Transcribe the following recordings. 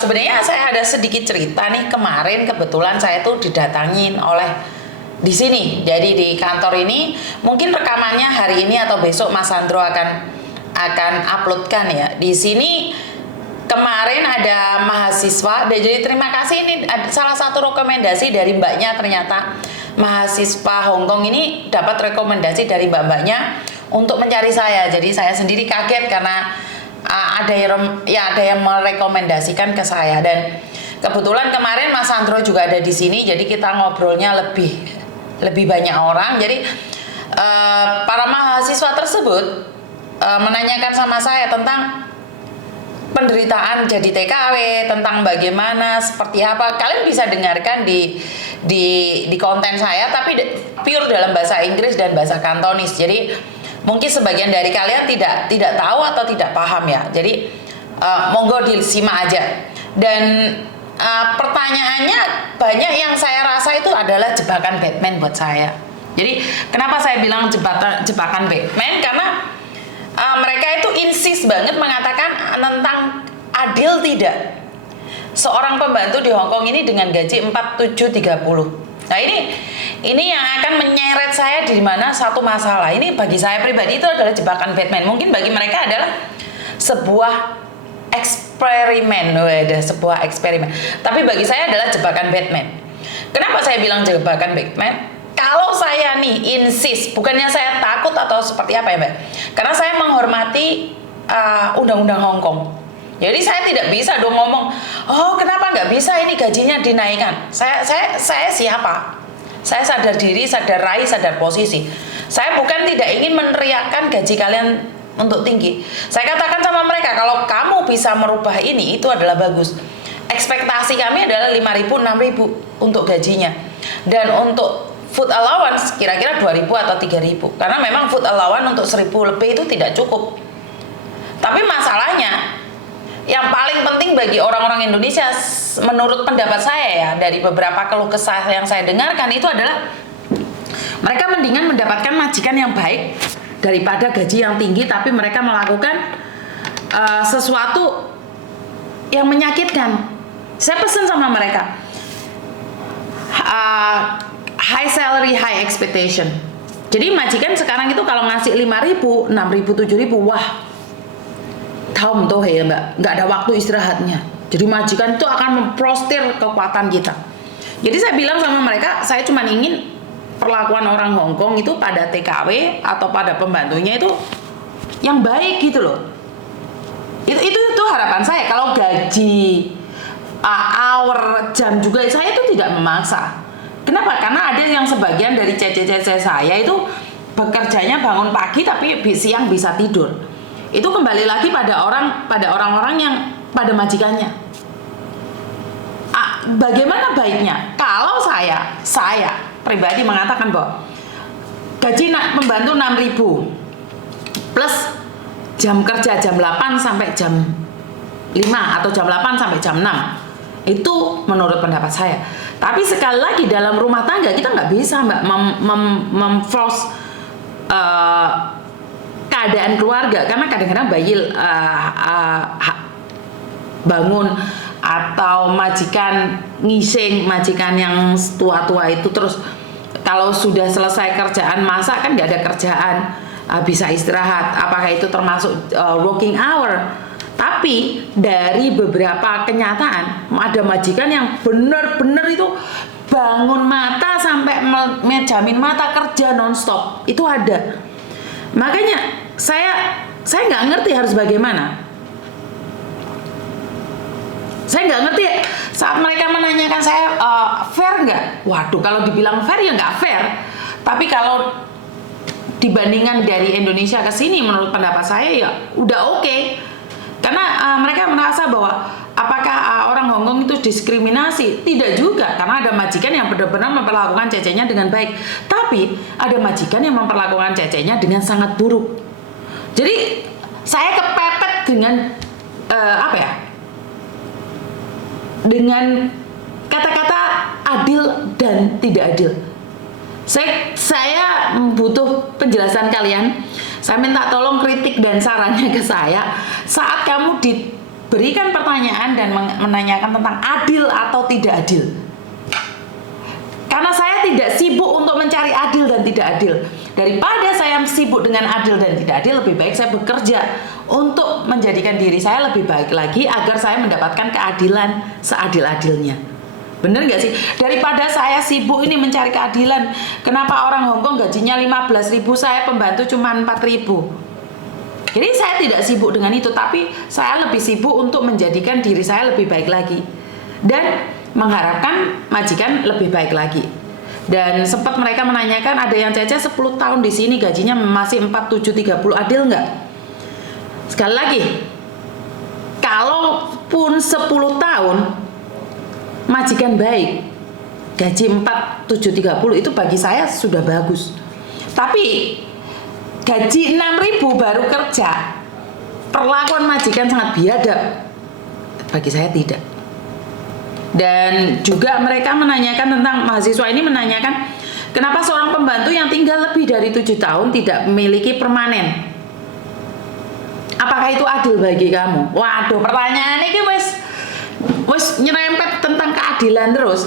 Sebenarnya saya ada sedikit cerita nih, kemarin kebetulan saya tuh didatangin oleh di sini. Jadi di kantor ini mungkin rekamannya hari ini atau besok Mas Sandro akan uploadkan ya. Di sini kemarin ada mahasiswa dan jadi terima kasih, ini salah satu rekomendasi dari mbaknya. Ternyata mahasiswa Hongkong ini dapat rekomendasi dari mbak-mbaknya untuk mencari saya. Jadi saya sendiri kaget karena ada yang merekomendasikan ke saya, dan kebetulan kemarin Mas Sandro juga ada di sini, jadi kita ngobrolnya lebih banyak orang. Jadi para mahasiswa tersebut menanyakan sama saya tentang penderitaan jadi TKW, tentang bagaimana seperti apa. Kalian bisa dengarkan di konten saya, tapi pure dalam bahasa Inggris dan bahasa Kantonis. Jadi mungkin sebagian dari kalian tidak tahu atau tidak paham ya. Jadi monggo disimak aja. Dan pertanyaannya banyak yang saya rasa itu adalah jebakan Batman buat saya. Jadi kenapa saya bilang jebakan Batman? Karena mereka itu insist banget mengatakan tentang adil tidak seorang pembantu di Hongkong ini dengan gaji 4730. Nah ini yang akan menyeret saya di mana satu masalah. Ini bagi saya pribadi itu adalah jebakan Batman. Mungkin bagi mereka adalah sebuah eksperimen, sebuah eksperimen. Tapi bagi saya adalah jebakan Batman. Kenapa saya bilang jebakan Batman? Kalau saya nih insist, bukannya saya takut atau seperti apa ya Mbak? Karena saya menghormati undang-undang Hongkong. Jadi saya tidak bisa dong ngomong, oh kenapa nggak bisa ini gajinya dinaikkan. Saya siapa? Saya sadar diri, sadar raih, sadar posisi. Saya bukan tidak ingin meneriakkan gaji kalian untuk tinggi. Saya katakan sama mereka, kalau kamu bisa merubah ini, itu adalah bagus. Ekspektasi kami adalah 5.000, 6.000 untuk gajinya. Dan untuk food allowance kira-kira 2.000 atau 3.000. Karena memang food allowance untuk 1.000 lebih itu tidak cukup. Tapi masalahnya, yang paling penting bagi orang-orang Indonesia menurut pendapat saya ya, dari beberapa keluh kesah yang saya dengarkan itu adalah mereka mendingan mendapatkan majikan yang baik daripada gaji yang tinggi tapi mereka melakukan sesuatu yang menyakitkan. Saya pesan sama mereka, high salary, high expectation. Jadi majikan sekarang itu kalau ngasih 5.000, 6.000, 7.000, wah tahu toh ya Mbak, nggak ada waktu istirahatnya. Jadi majikan itu akan memprostir kekuatan kita. Jadi saya bilang sama mereka, saya cuma ingin perlakuan orang Hongkong itu pada TKW atau pada pembantunya itu yang baik gitu loh. Itu harapan saya. Kalau gaji hour, jam juga saya itu tidak memaksa. Kenapa? Karena ada yang sebagian dari cece-cece saya itu bekerjanya bangun pagi tapi siang bisa tidur. Itu kembali lagi pada orang-orang yang pada majikannya. Bagaimana baiknya? Kalau saya pribadi mengatakan bahwa gaji pembantu 6.000 plus jam kerja jam 8 sampai jam 5 atau jam 8 sampai jam 6, itu menurut pendapat saya. Tapi sekali lagi dalam rumah tangga kita nggak bisa Mbak memforce keadaan keluarga, karena kadang-kadang bayi bangun atau majikan ngising, majikan yang tua-tua itu terus kalau sudah selesai kerjaan masak kan nggak ada kerjaan, bisa istirahat. Apakah itu termasuk working hour? Tapi dari beberapa kenyataan ada majikan yang benar-benar itu bangun mata sampai menjamin mata kerja nonstop, itu ada. Makanya saya nggak ngerti harus bagaimana. Saya nggak ngerti saat mereka menanyakan saya fair nggak. Waduh, kalau dibilang fair ya nggak fair. Tapi kalau dibandingkan dari Indonesia ke sini, menurut pendapat saya ya udah oke. Karena mereka merasa bahwa apakah orang Hongkong itu diskriminasi? Tidak juga, karena ada majikan yang benar-benar memperlakukan cecenya dengan baik. Tapi ada majikan yang memperlakukan cecenya dengan sangat buruk. Jadi saya kepepet dengan apa ya? Dengan kata-kata adil dan tidak adil. Saya butuh penjelasan kalian. Saya minta tolong kritik dan sarannya ke saya. Saat kamu berikan pertanyaan dan menanyakan tentang adil atau tidak adil. Karena saya tidak sibuk untuk mencari adil dan tidak adil. Daripada saya sibuk dengan adil dan tidak adil, lebih baik saya bekerja untuk menjadikan diri saya lebih baik lagi agar saya mendapatkan keadilan seadil-adilnya. Bener nggak sih? Daripada saya sibuk ini mencari keadilan, kenapa orang Hongkong gajinya 15.000, saya pembantu cuma 4.000? Jadi saya tidak sibuk dengan itu, tapi saya lebih sibuk untuk menjadikan diri saya lebih baik lagi dan mengharapkan majikan lebih baik lagi. Dan sempat mereka menanyakan, ada yang Caca 10 tahun di sini gajinya masih 4730, adil nggak? Sekali lagi, kalaupun 10 tahun majikan baik, gaji 4730 itu bagi saya sudah bagus. Tapi gaji 6.000 baru kerja, perlakuan majikan sangat biadab, bagi saya tidak. Dan juga mereka menanyakan tentang, mahasiswa ini menanyakan, kenapa seorang pembantu yang tinggal lebih dari 7 tahun tidak memiliki permanen? Apakah itu adil bagi kamu? Waduh, pertanyaan ini wis nyerempet tentang keadilan terus.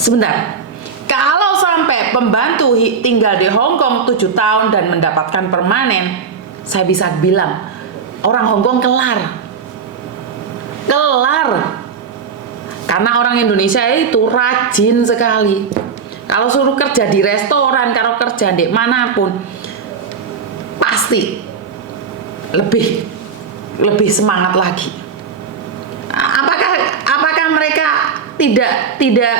Sebentar. Kalau sampai pembantu tinggal di Hongkong 7 tahun dan mendapatkan permanen, saya bisa bilang orang Hongkong kelar. Karena orang Indonesia itu rajin sekali. Kalau suruh kerja di restoran, kalau kerja di manapun, pasti lebih semangat lagi. Apakah mereka tidak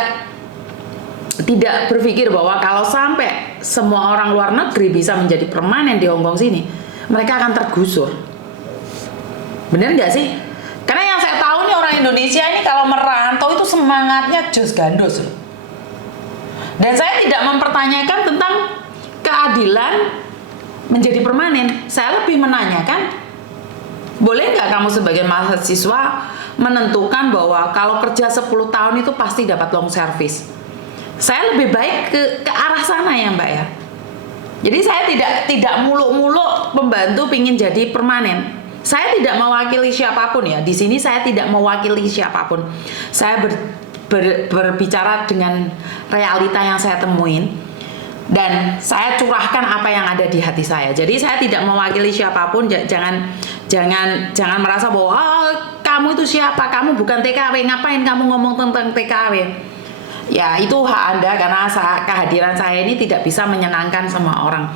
berpikir bahwa kalau sampai semua orang luar negeri bisa menjadi permanen di Hongkong sini, mereka akan tergusur? Bener nggak sih? Karena yang saya tahu nih, orang Indonesia ini kalau merantau itu semangatnya jos gandos loh. Dan saya tidak mempertanyakan tentang keadilan menjadi permanen. Saya lebih menanyakan, boleh nggak kamu sebagai mahasiswa menentukan bahwa kalau kerja 10 tahun itu pasti dapat long service? Saya lebih baik ke arah sana ya Mbak ya. Jadi saya tidak muluk-muluk pembantu pingin jadi permanen. Saya tidak mewakili siapapun ya. Di sini saya tidak mewakili siapapun. Saya berbicara dengan realita yang saya temuin dan saya curahkan apa yang ada di hati saya. Jadi saya tidak mewakili siapapun. Jangan merasa bahwa kamu itu siapa? Kamu bukan TKW. Ngapain kamu ngomong tentang TKW? Ya itu hak Anda, karena kehadiran saya ini tidak bisa menyenangkan semua orang.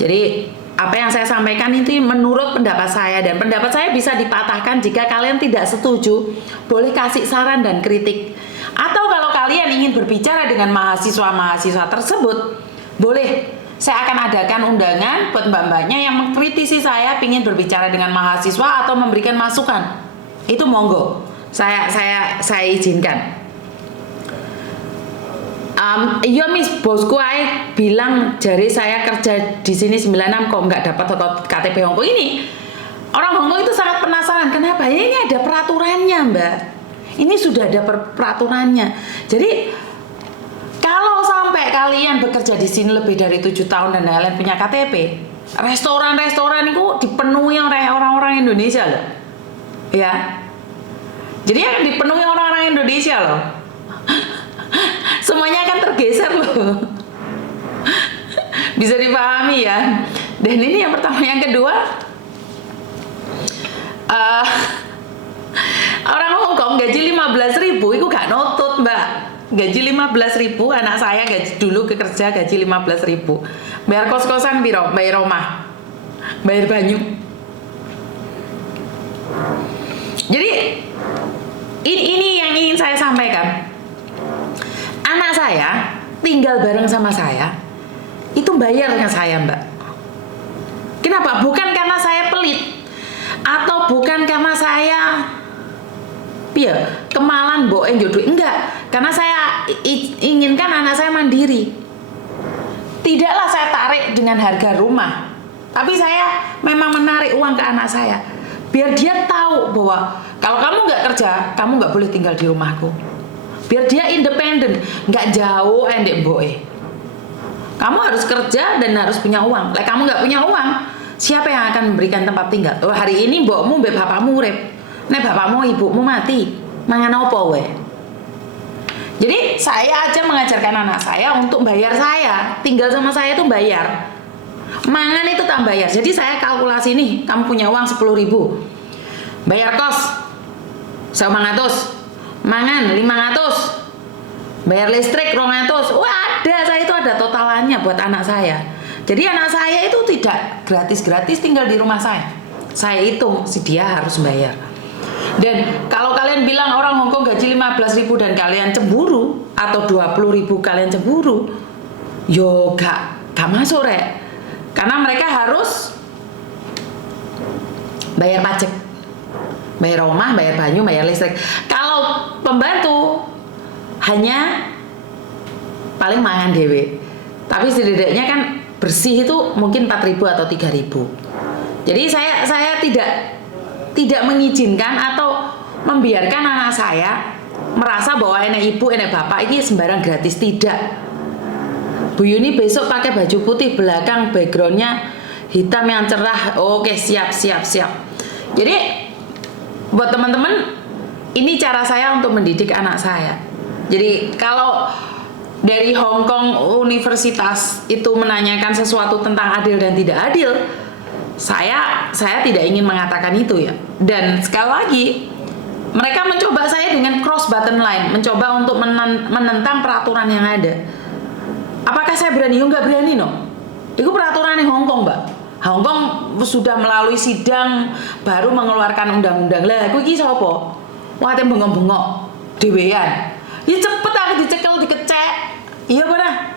Jadi apa yang saya sampaikan itu menurut pendapat saya, dan pendapat saya bisa dipatahkan jika kalian tidak setuju. Boleh kasih saran dan kritik. Atau kalau kalian ingin berbicara dengan mahasiswa-mahasiswa tersebut, boleh. Saya akan adakan undangan buat mbak-mbaknya yang mengkritisi saya, ingin berbicara dengan mahasiswa atau memberikan masukan. Itu monggo. Saya izinkan. Iya Miss, bosku bilang jari saya kerja di sini 96 kok nggak dapat KTP Hongkong ini. Orang Hongkong itu sangat penasaran, kenapa? Ya, ini ada peraturannya Mbak. Ini sudah ada peraturannya. Jadi kalau sampai kalian bekerja di sini lebih dari 7 tahun dan kalian punya KTP, restoran-restoran itu dipenuhi oleh orang-orang Indonesia loh. Ya. Jadi akan dipenuhi orang-orang Indonesia loh. Semuanya akan tergeser loh. Bisa dipahami ya. Dan ini yang pertama. Yang kedua, orang Hongkong gaji 15.000 itu gak nutut Mbak. Gaji 15.000, anak saya dulu kerja gaji 15.000. Bayar kos-kosan piro? Bayar rumah, bayar banyu. Jadi ini yang ingin saya sampaikan. Anak saya tinggal bareng sama saya, itu bayarnya saya Mbak. Kenapa? Bukan karena saya pelit, atau bukan karena saya kemalan boeng jodoh, enggak. Karena saya inginkan anak saya mandiri. Tidaklah saya tarik dengan harga rumah, tapi saya memang menarik uang ke anak saya, biar dia tahu bahwa kalau kamu nggak kerja, kamu nggak boleh tinggal di rumahku. Biar dia independen, nggak jauh endek boe. Kamu harus kerja dan harus punya uang. Kamu nggak punya uang, siapa yang akan memberikan tempat tinggal? Oh, hari ini mbokmu mbek bapakmu urip. Nek bapakmu ibumu mati, mangan opo we? Jadi saya aja mengajarkan anak saya untuk bayar saya, tinggal sama saya itu bayar. Mangan itu tak bayar. Jadi saya kalkulasi nih, kamu punya uang 10.000. Bayar kos 1.500, mangan 500, bayar listrik 200. Wah, saya itu ada totalannya buat anak saya. Jadi anak saya itu tidak gratis-gratis tinggal di rumah saya. Saya hitung si dia harus bayar. Dan kalau kalian bilang orang Hongkong gaji 15.000 dan kalian cemburu, atau 20.000 kalian cemburu, yo gak masuk rek. Karena mereka harus bayar pajak, bayar rumah, bayar banyu, bayar listrik. Kalau pembantu hanya paling mangan dewe, tapi setidaknya kan bersih itu mungkin 4.000 atau 3.000. Jadi saya tidak mengizinkan atau membiarkan anak saya merasa bahwa enek ibu, enek bapak ini sembarang gratis. Tidak. Bu Yuni besok pakai baju putih, belakang backgroundnya hitam yang cerah. Oke, siap. Jadi buat teman-teman, ini cara saya untuk mendidik anak saya. Jadi kalau dari Hongkong Universitas itu menanyakan sesuatu tentang adil dan tidak adil, saya tidak ingin mengatakan itu ya. Dan sekali lagi, mereka mencoba saya dengan cross button line, mencoba untuk menentang peraturan yang ada. Apakah saya berani? Yo nggak berani no. Itu peraturan di Hongkong, Mbak. Hongkong sudah melalui sidang baru mengeluarkan undang-undang. Lah, aku iki sapa? Wah, tem bengok-bengok dhewean. Ya cepet aku dicekel, dikecek. Iya benar.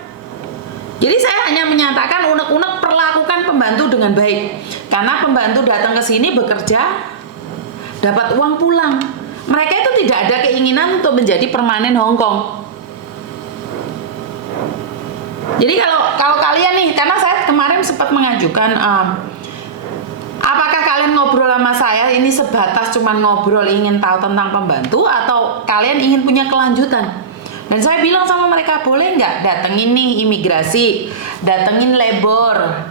Jadi saya hanya menyatakan unek-unek perlakukan pembantu dengan baik. Karena pembantu datang ke sini bekerja, dapat uang pulang. Mereka itu tidak ada keinginan untuk menjadi permanen Hongkong. Jadi kalau kalian nih, karena saya kemarin sempat mengajukan, apakah kalian ngobrol sama saya ini sebatas cuman ngobrol ingin tahu tentang pembantu, atau kalian ingin punya kelanjutan? Dan saya bilang sama mereka, boleh nggak datengin nih imigrasi, datengin labor,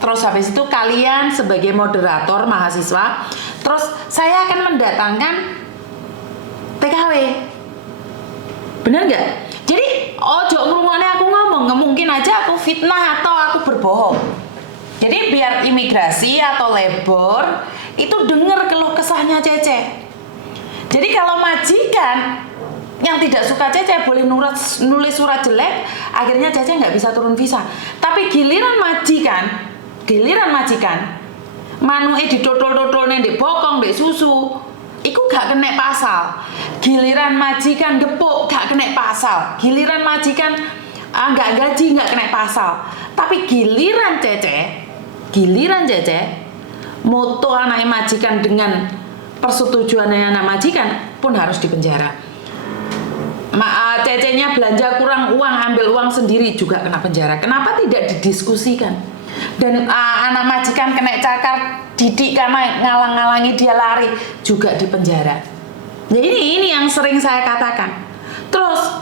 terus habis itu kalian sebagai moderator mahasiswa, terus saya akan mendatangkan TKW. Bener nggak? Jadi ojo ngrungokne aku ngomong, mungkin aja aku fitnah atau aku berbohong. Jadi biar imigrasi atau labor itu dengar keluh kesahnya Cece. Jadi kalau majikan yang tidak suka Cece boleh nulis surat jelek, akhirnya Cece nggak bisa turun visa. Tapi giliran majikan manuke ditotol-totolne ndek bokong, ndek susu, iku gak kena pasal. Giliran majikan gepuk gak kena pasal. Giliran majikan gak gaji gak kena pasal. Tapi giliran Cece moto anak majikan dengan persetujuannya anak majikan pun harus dipenjara. Cecenya belanja kurang uang, ambil uang sendiri juga kena penjara. Kenapa tidak didiskusikan? Dan anak majikan kena cakar didik karena ngalang-ngalangi dia lari juga di penjara. Nah ini yang sering saya katakan. Terus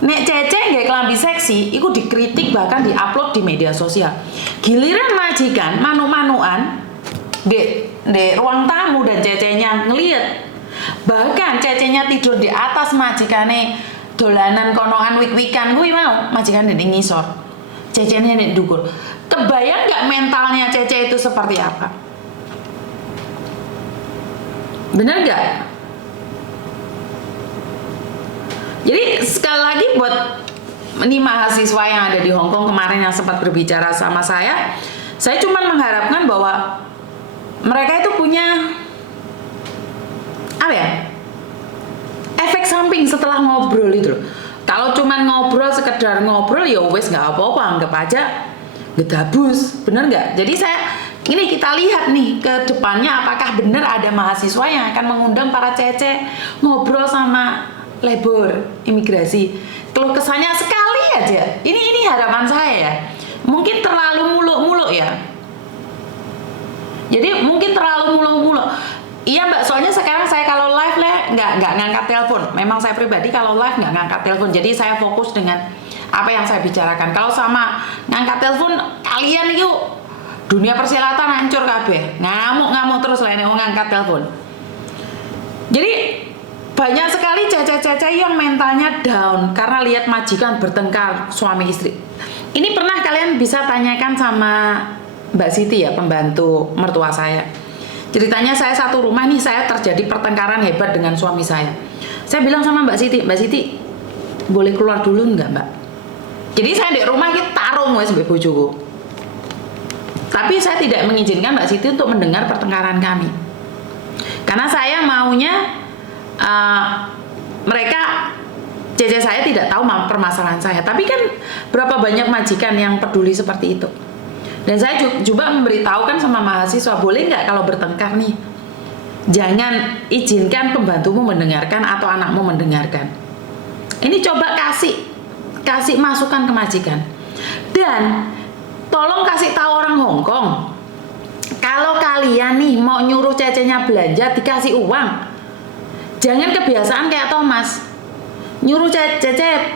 nek Cece nggak kelambi seksi, itu dikritik bahkan diupload di media sosial. Giliran majikan manu-manuan di ruang tamu dan Cecenya ngeliat, bahkan Cecenya tidur di atas majikane dolanan konoan wik-wikan, gue mau majikan di ngisor, Cecenya di dukur. Kebayang nggak mentalnya Cece itu seperti apa? Bener nggak? Jadi sekali lagi buat ini mahasiswa yang ada di Hongkong kemarin yang sempat berbicara sama saya cuma mengharapkan bahwa mereka itu punya apa ya, efek samping setelah ngobrol itu loh. Kalau cuma ngobrol sekedar ngobrol ya wes nggak apa-apa, anggap aja gedabus, bener nggak? Jadi kita lihat nih ke depannya apakah benar ada mahasiswa yang akan mengundang para Cece ngobrol sama labor, imigrasi. Keluh kesahnya sekali aja. Ini harapan saya ya. Mungkin terlalu muluk-muluk ya. Jadi mungkin terlalu muluk-muluk. Iya Mbak, soalnya sekarang saya kalau live nggak ngangkat telepon. Memang saya pribadi kalau live nggak ngangkat telepon. Jadi saya fokus dengan apa yang saya bicarakan. Kalau sama ngangkat telepon, kalian itu dunia persilatan hancur kabeh, ngamuk-ngamuk terus lah wong ngangkat telepon. Jadi banyak sekali cece-cece yang mentalnya down karena lihat majikan bertengkar suami istri. Ini pernah kalian bisa tanyakan sama Mbak Siti ya, pembantu mertua saya. Ceritanya saya satu rumah nih, saya terjadi pertengkaran hebat dengan suami saya. Saya bilang sama Mbak Siti, boleh keluar dulu nggak Mbak? Jadi saya di rumah kita tarung wes mbek bojoku. Tapi saya tidak mengizinkan Mbak Siti untuk mendengar pertengkaran kami. Karena saya maunya mereka cece saya tidak tahu permasalahan saya. Tapi kan berapa banyak majikan yang peduli seperti itu. Dan saya juga memberitahukan sama mahasiswa, boleh nggak kalau bertengkar nih, jangan izinkan pembantumu mendengarkan atau anakmu mendengarkan. Ini coba kasih masukan ke majikan. Dan tolong kasih tahu orang Hongkong, kalau kalian nih mau nyuruh cecenya belanja dikasih uang. Jangan kebiasaan kayak Thomas, nyuruh cece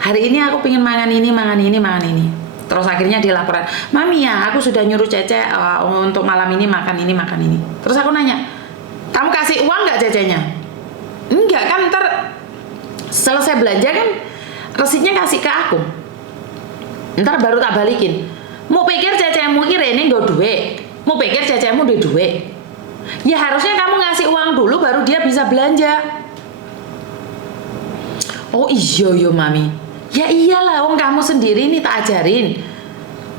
hari ini aku pengen makan ini. Terus akhirnya dia laporan, Mami ya aku sudah nyuruh cece untuk malam ini makan ini. Terus aku nanya, kamu kasih uang nggak cecenya? Enggak kan, ntar selesai belanja kan resitnya kasih ke aku, ntar baru tak balikin. Mau pikir cecemu ini nggak duit, mau pikir cecemu udah duit. Ya harusnya kamu ngasih uang dulu baru dia bisa belanja. Oh iya Mami. Ya iyalah, wong kamu sendiri nih tak ajarin.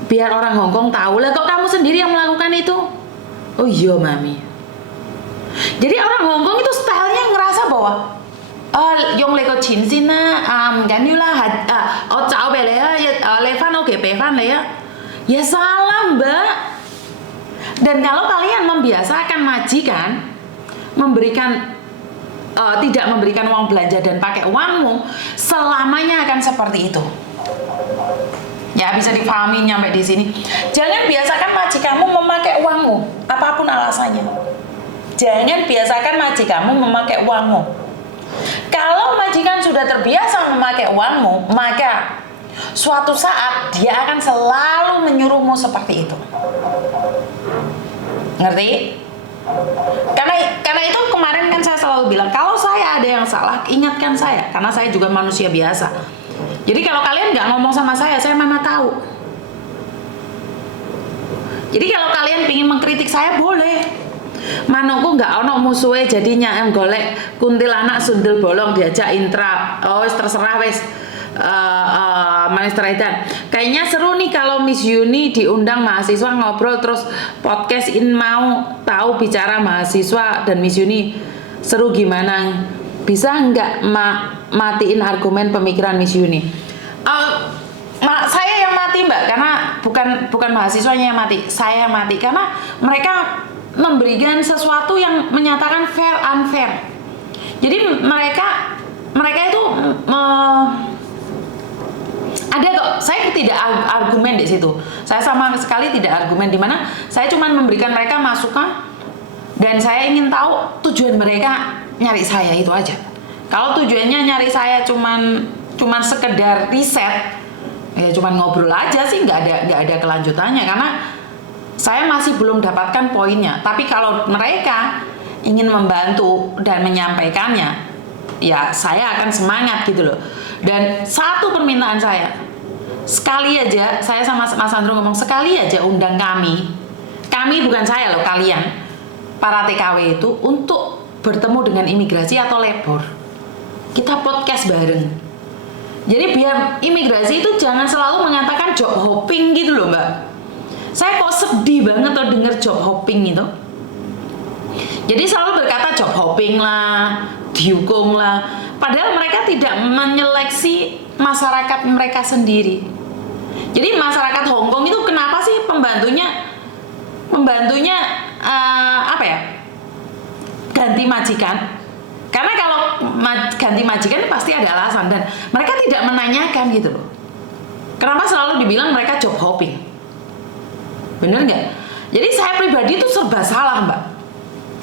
Biar orang Hongkong tahu lah, kok kamu sendiri yang melakukan itu. Oh iya Mami. Jadi orang Hongkong itu stylenya ngerasa bahwa yung lego chin sin na ganyu lah cao be le le fan oke pe fan le ya. Ya salah Mbak. Dan kalau kalian membiasakan majikan tidak memberikan uang belanja dan pakai uangmu, selamanya akan seperti itu. Ya bisa dipahami nyampe di sini. Jangan biasakan majikanmu memakai uangmu, apapun alasannya. Jangan biasakan majikanmu memakai uangmu. Kalau majikan sudah terbiasa memakai uangmu, maka suatu saat dia akan selalu menyuruhmu seperti itu. Ngerti? Karena itu kemarin kan saya selalu bilang, kalau saya ada yang salah, ingatkan saya, karena saya juga manusia biasa. Jadi kalau kalian nggak ngomong sama saya mana tahu. Jadi kalau kalian ingin mengkritik saya boleh. Manuku nggak ono musuhe jadinya em golek kuntilanak sundel bolong diajak intra. Oh terserah wes. Manis Traidan. Kayaknya seru nih kalau Miss Yuni diundang mahasiswa ngobrol terus podcastin, mau tahu bicara mahasiswa dan Miss Yuni seru gimana? Bisa nggak matiin argumen pemikiran Miss Yuni? Saya yang mati Mbak, karena bukan mahasiswanya yang mati, saya mati karena mereka memberikan sesuatu yang menyatakan fair unfair. Jadi mereka itu ada kok, saya tidak argumen di situ. Saya sama sekali tidak argumen, di mana saya cuma memberikan mereka masukan dan saya ingin tahu tujuan mereka nyari saya, itu aja. Kalau tujuannya nyari saya cuman sekedar riset, ya cuman ngobrol aja sih, nggak ada kelanjutannya karena saya masih belum dapatkan poinnya. Tapi kalau mereka ingin membantu dan menyampaikannya, ya saya akan semangat gitu loh. Dan satu permintaan saya, sekali aja saya sama Mas Andro ngomong, sekali aja undang kami bukan saya loh, kalian para TKW itu untuk bertemu dengan imigrasi atau labor, kita podcast bareng. Jadi biar imigrasi itu jangan selalu mengatakan job hopping gitu loh Mbak. Saya kok sedih banget tuh denger job hopping itu. Jadi selalu berkata job hopping lah, dihukum lah. Padahal mereka tidak menyeleksi masyarakat mereka sendiri. Jadi masyarakat Hongkong itu kenapa sih pembantunya ganti majikan? Karena kalau ganti majikan pasti ada alasan dan mereka tidak menanyakan gitu loh. Kenapa selalu dibilang mereka job hopping? Bener nggak? Jadi saya pribadi itu serba salah Mbak.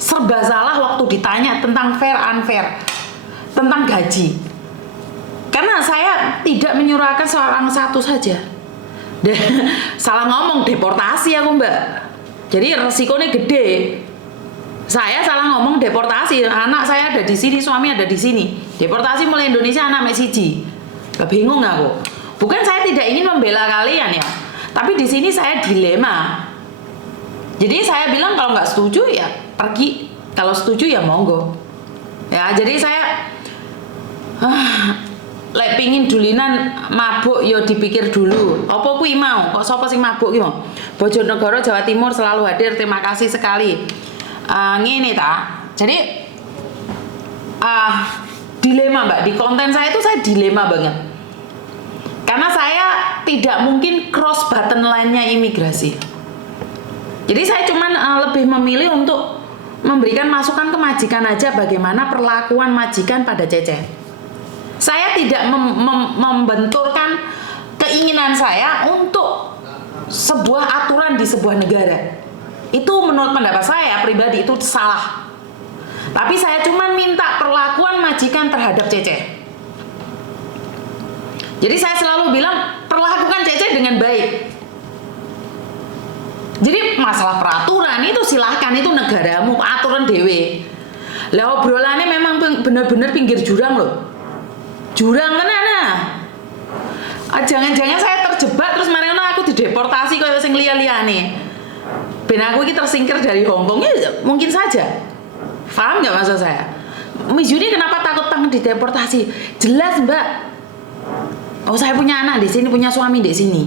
Serba salah waktu ditanya tentang fair unfair, tentang gaji. Karena saya tidak menyurahkan seorang satu saja. Salah ngomong, deportasi aku Mbak. Jadi resikonya gede. Saya salah ngomong deportasi, anak saya ada di sini, suami ada di sini. Deportasi mulai Indonesia anak Mesiji. Bingung aku. Bukan saya tidak ingin membela kalian ya, tapi di sini saya dilema. Jadi saya bilang kalau nggak setuju ya pergi, kalau setuju ya monggo. Ya jadi saya lek pingin dulinan mabuk yo dipikir dulu. Apa kuwi mau? Kok sapa sing mabuk ki mau? Bojonegoro Jawa Timur selalu hadir. Terima kasih sekali. Ngene ta. Jadi dilema Mbak, di konten saya itu saya dilema banget. Karena saya tidak mungkin cross button line-nya imigrasi. Jadi saya cuman lebih memilih untuk memberikan masukan ke majikan aja bagaimana perlakuan majikan pada Cece. Saya tidak membenturkan keinginan saya untuk sebuah aturan di sebuah negara. Itu menurut pendapat saya pribadi itu salah. Tapi saya cuma minta perlakuan majikan terhadap Cece. Jadi saya selalu bilang perlakukan Cece dengan baik. Jadi masalah peraturan itu silahkan, itu negaramu, aturan dewe. Lah obrolannya memang benar-benar pinggir jurang loh. Jurang kan jangan-jangan saya terjebak terus marino aku dideportasi kayak sing liya-liyane. Ben aku ini tersingkir dari Hongkong ya mungkin saja. Paham nggak maksud saya? Miss Yuni kenapa takut dideportasi? Jelas Mbak. Oh saya punya anak di sini, punya suami di sini.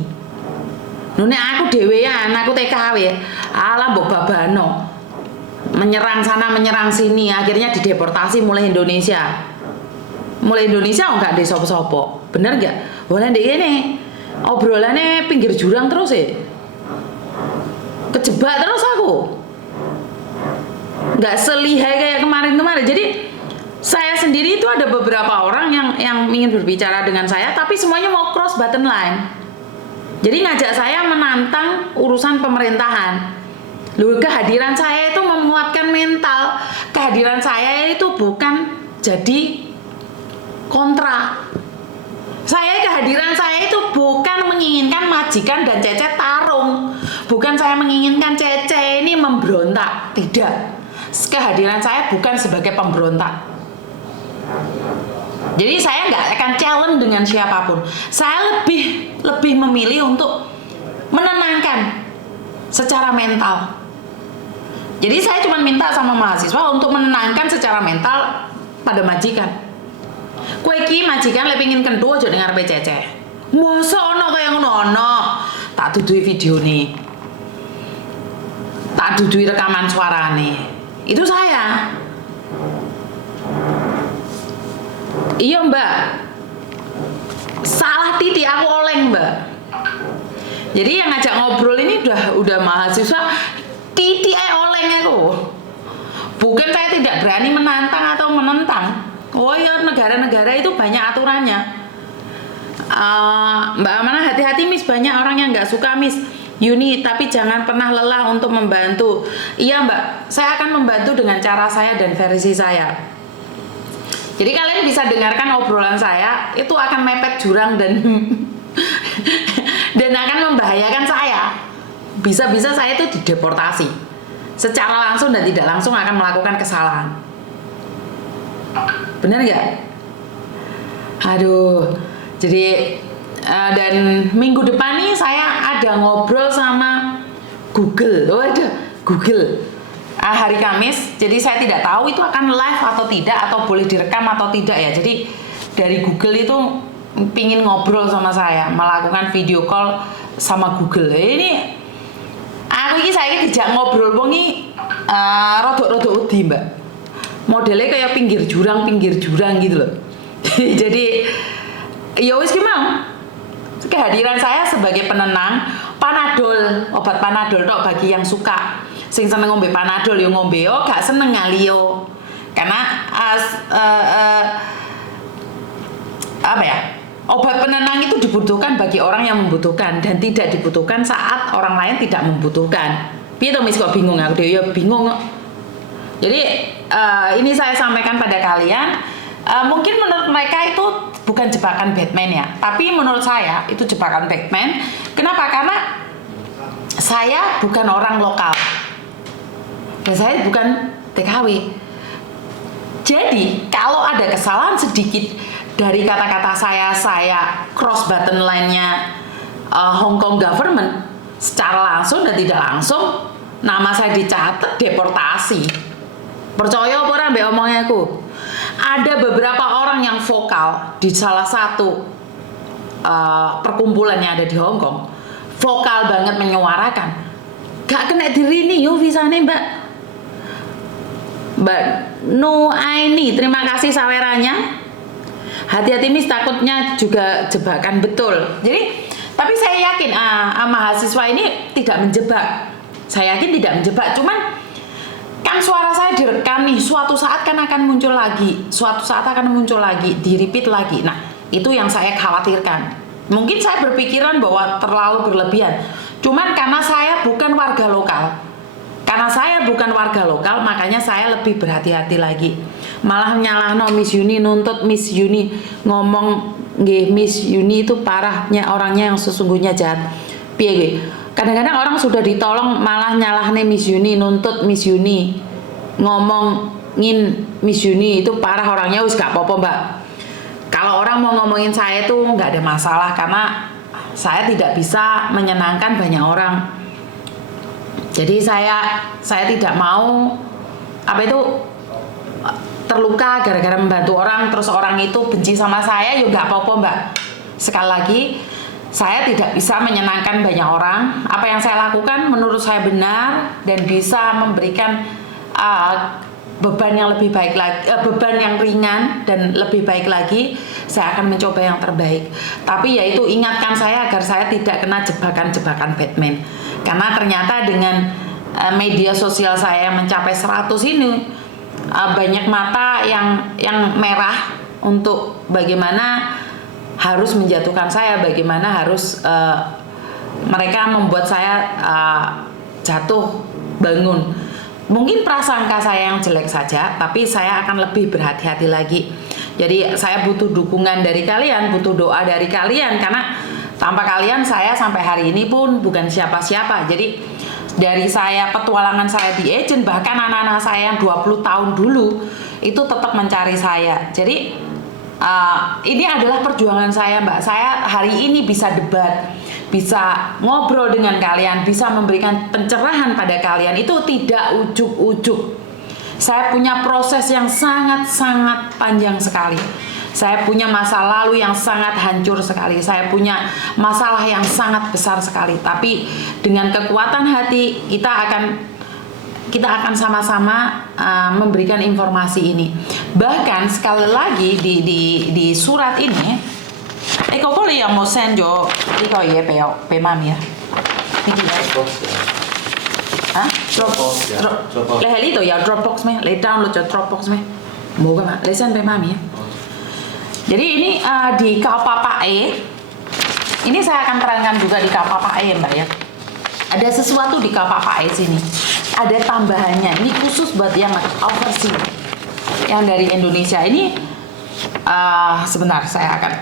Nek aku dhewean, aku TKW. Alah mbok babano. Menyerang sana, menyerang sini, akhirnya dideportasi mulai Indonesia. Mulai Indonesia enggak di sopo-sopo. Bener enggak? Boleh ndek ini. Obrolannya pinggir jurang terus ya. Kejebak terus aku. Enggak selihai kayak kemarin-kemarin. Jadi saya sendiri itu ada beberapa orang yang ingin berbicara dengan saya, tapi semuanya mau cross button line. Jadi ngajak saya menantang urusan pemerintahan. Loh, kehadiran saya itu menguatkan mental. Kehadiran saya itu bukan jadi kontra. Kehadiran saya itu bukan menginginkan majikan dan Cece tarung. Bukan saya menginginkan Cece ini memberontak. Tidak. Kehadiran saya bukan sebagai pemberontak. Jadi saya nggak akan challenge dengan siapapun. Saya lebih memilih untuk menenangkan secara mental. Jadi saya cuma minta sama mahasiswa untuk menenangkan secara mental pada majikan. Kowe iki majikan lek pengin kentu aja ning ngarepe Cece. Mosok ono kaya ngono. Tak duduhi videone. Tak duduhi rekaman suarane. Itu saya. Iya Mbak, salah titik aku oleng Mbak. Jadi yang ngajak ngobrol ini udah mahasiswa, titik oleng aku. Bukan saya tidak berani menantang atau menentang. Oh ya negara-negara itu banyak aturannya. Mbak Amanah hati-hati Miss, banyak orang yang nggak suka Miss Yuni, tapi jangan pernah lelah untuk membantu. Iya Mbak, saya akan membantu dengan cara saya dan versi saya. Jadi kalian bisa dengarkan obrolan saya, itu akan mepet jurang dan akan membahayakan saya. Bisa-bisa saya itu dideportasi. Secara langsung dan tidak langsung akan melakukan kesalahan. Bener nggak? Aduh. Jadi dan minggu depan nih saya ada ngobrol sama Google. Oh ada Google. Hari Kamis, jadi saya tidak tahu itu akan live atau tidak, atau boleh direkam atau tidak ya. Jadi dari Google itu pingin ngobrol sama saya, melakukan video call sama Google. Ini aku saya dijak ngobrol bongi rodok-rodok udi Mbak. Modelnya kayak pinggir jurang gitu loh. Jadi ya wis gimana? Kehadiran saya sebagai penenang, Panadol, obat Panadol tok bagi yang suka. Sing seneng ngombe Panadol yo ngombe, gak seneng ngalio. Karena apa ya? Obat penenang itu dibutuhkan bagi orang yang membutuhkan dan tidak dibutuhkan saat orang lain tidak membutuhkan. Piye to Miss kok bingung aku ya bingung. Jadi ini saya sampaikan pada kalian, Mungkin menurut mereka itu bukan jebakan Batman ya, tapi menurut saya itu jebakan Batman. Kenapa? Karena saya bukan orang lokal dan saya bukan TKW. Jadi kalau ada kesalahan sedikit dari kata-kata saya cross button line-nya Hong Kong government secara langsung dan tidak langsung, nama saya dicatat deportasi. Percaya apa ora mbek omongnya aku? Ada beberapa orang yang vokal di salah satu perkumpulan yang ada di Hong Kong, vokal banget menyuarakan, gak kena diri nih yo visane Mbak No Aini, terima kasih sawerannya. Hati-hati mis, takutnya juga jebakan, betul. Jadi tapi saya yakin mahasiswa ini tidak menjebak. Saya yakin tidak menjebak, cuman kan suara saya direkam nih, suatu saat kan akan muncul lagi, di-repeat lagi. Nah, itu yang saya khawatirkan. Mungkin saya berpikiran bahwa terlalu berlebihan. Cuman karena saya bukan warga lokal, makanya saya lebih berhati-hati lagi. Malah nyalahno Miss Yuni, nuntut Miss Yuni, ngomong nggih Miss Yuni itu parahnya orangnya yang sesungguhnya jahat. Piye nggih? Kadang-kadang orang sudah ditolong malah nyalahne Miss Yuni, nuntut Miss Yuni, ngomongin Miss Yuni itu parah orangnya, wis gak apa-apa Mbak. Kalau orang mau ngomongin saya itu nggak ada masalah karena saya tidak bisa menyenangkan banyak orang. Jadi saya tidak mau terluka gara-gara membantu orang terus orang itu benci sama saya, ya nggak apa-apa Mbak. Sekali lagi, saya tidak bisa menyenangkan banyak orang. Apa yang saya lakukan menurut saya benar dan bisa memberikan beban yang lebih baik lagi, beban yang ringan dan lebih baik lagi. Saya akan mencoba yang terbaik. Tapi yaitu ingatkan saya agar saya tidak kena jebakan-jebakan Batman. Karena ternyata dengan media sosial saya yang mencapai 100 ini, banyak mata yang merah untuk bagaimana harus menjatuhkan saya, bagaimana harus mereka membuat saya jatuh bangun. Mungkin prasangka saya yang jelek saja, tapi saya akan lebih berhati-hati lagi. Jadi saya butuh dukungan dari kalian, butuh doa dari kalian, karena tanpa kalian saya sampai hari ini pun bukan siapa-siapa. Jadi dari saya petualangan saya di agent, bahkan anak-anak saya yang 20 tahun dulu itu tetap mencari saya. Jadi ini adalah perjuangan saya Mbak. Saya hari ini bisa debat, bisa ngobrol dengan kalian, bisa memberikan pencerahan pada kalian, itu tidak ujuk-ujuk. Saya punya proses yang sangat-sangat panjang sekali. Saya punya masa lalu yang sangat hancur sekali. Saya punya masalah yang sangat besar sekali. Tapi dengan kekuatan hati kita akan sama-sama memberikan informasi ini. Bahkan sekali lagi di surat ini, kok boleh yang mau send jo iko ye pe mami ya. Ini Dropbox. Le itu ya Dropbox me, le download jo Dropbox me. Mau gak, le send pe mami ya. Jadi ini di KPPE, ini saya akan terangkan juga di KPPE Mbak ya. Ada sesuatu di KPPE sini, ada tambahannya. Ini khusus buat yang overseas, yang dari Indonesia. Ini sebentar saya akan